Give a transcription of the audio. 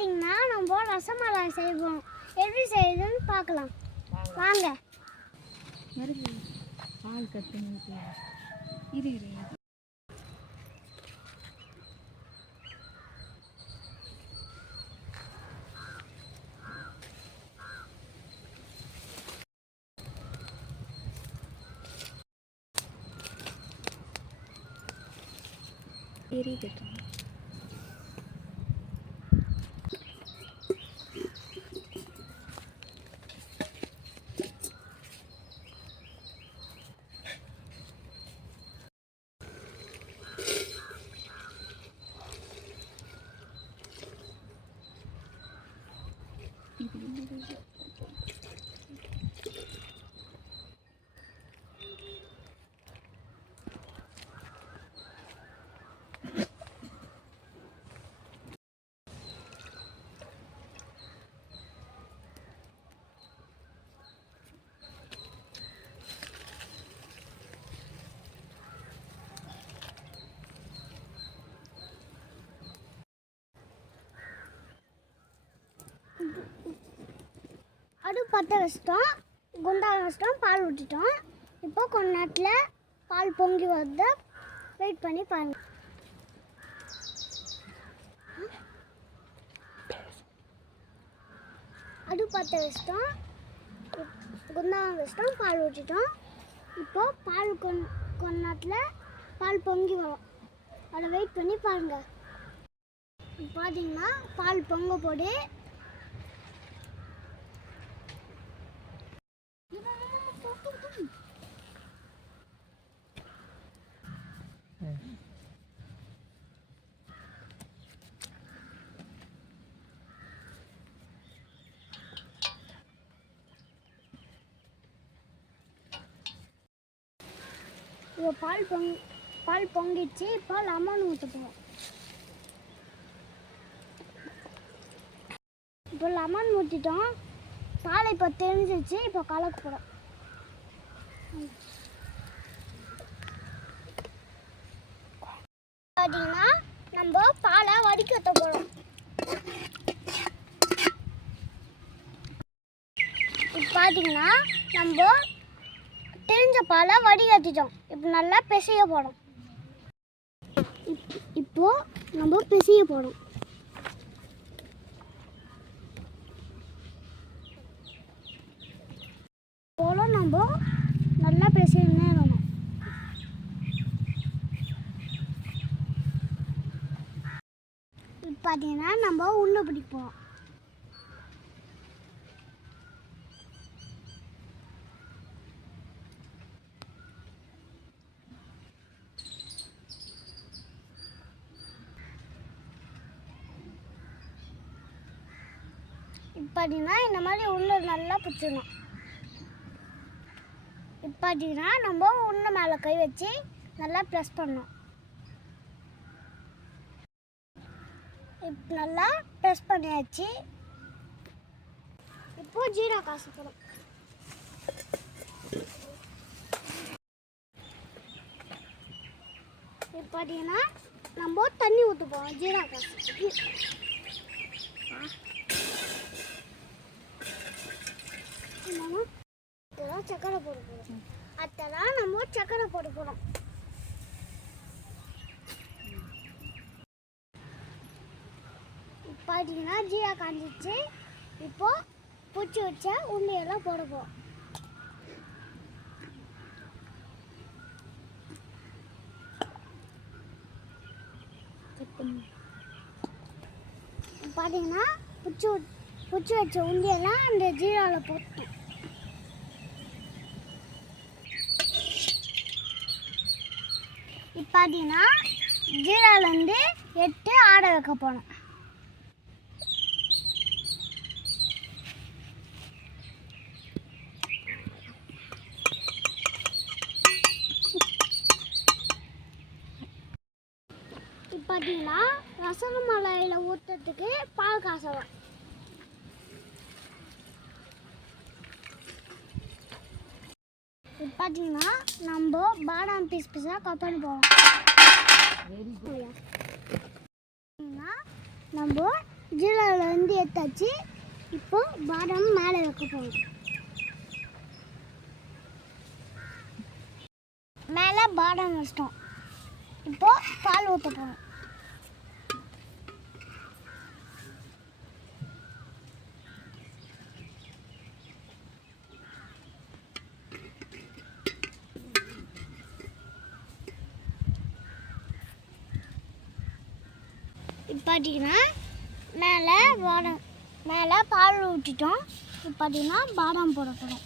பார்த்தீங்கன்னா நம்ம ரசமலாய் செய்வோம். எப்படி செய்யுதுன்னு பார்க்கலாம் வாங்க. பால் கட்டு இரு எரியுது. அடுப்பு பற்ற வச்சிட்டோம், குண்டால வச்சிட்டோம், பால் ஊற்றிட்டோம். இப்போ கொஞ்ச நேரத்தில் பால் பொங்கி வருது, வெயிட் பண்ணி பாருங்க. அடுப்பு பற்ற வச்சிட்டோம், குண்டால வச்சிட்டோம், பால் ஊற்றிட்டோம். இப்போ பால் கொஞ்ச நேரத்தில் பால் பொங்கி வரும், அதை வெயிட் பண்ணி பாருங்க. பார்த்தீங்கன்னா பால் பொங்க போடு. இப்போ பால் பொங்கிடுச்சு. இப்போ லெமன் ஊற்ற போகிறோம். இப்போ லெமன் ஊற்றிட்டோம், பால் இப்போ தெரிஞ்சிச்சு. இப்போ கலக்க போகிறோம். பார்த்தீங்கன்னா நம்ம பாலை வடிகட்ட போகிறோம். இப்போ பார்த்தீங்கன்னா நம்ம தெரிஞ்ச பாலை வடிகட்டிட்டோம். இப்போ நல்லா பிசைய போடும். இப்போ நம்ம பிசைய போடும். போல நம்ம நல்லா பிசையணும். இப்போ பார்த்தீங்கன்னா நம்ம உருண்டை பிடிப்போம். இப்போ பார்த்தீங்கன்னா இந்த மாதிரி உருண்டை நல்லா பிடிச்சிடணும். இப்போ பார்த்தீங்கன்னா நம்ம உருண்டை மேலே கை வச்சு நல்லா ப்ரெஸ் பண்ணணும். இப்போ நல்லா ப்ரெஸ் பண்ணியாச்சு. இப்போ ஜீரா காசு போடும். இப்போ பார்த்தீங்கன்னா நம்ம தண்ணி ஊற்ற போகிறோம். ஜீரா காசு சக்கரை போட போகிறோம். அதெல்லாம் நம்ம சக்கரை போட போகிறோம். பார்த்தீங்கன்னா ஜீரா காஞ்சிச்சு. இப்போ பிடிச்சி வச்ச உருண்டையெல்லாம் போட போகிறோம். பார்த்தீங்கன்னா பிடிச்சி வச்ச உருண்டையெல்லாம் அந்த ஜீராவில் போட்டோம். இப்போ பார்த்தீங்கன்னா ஜீராலேருந்து எடுத்து ஆட வைக்க போனோம். இப்போ பார்த்தீங்கன்னா ரசமலாயில் ஊற்றுறதுக்கு பால் காசலாம். இப்போ பார்த்தீங்கன்னா நம்ம பாதாம் பீஸ் பீஸாக கட் பண்ணி போவோம். நம்ம ஜீராவில் வந்து எடுத்தாச்சு. இப்போ பாதாம் மேலே வைக்க போகிறோம். மேலே பாதாம் வச்சிட்டோம். இப்போ பால் ஊற்ற போகிறோம். இப்போ பார்த்தீங்கன்னா மேலே பால் ஊற்றிட்டோம். இப்போ பார்த்தீங்கன்னா பாதாம் போட போகிறோம்.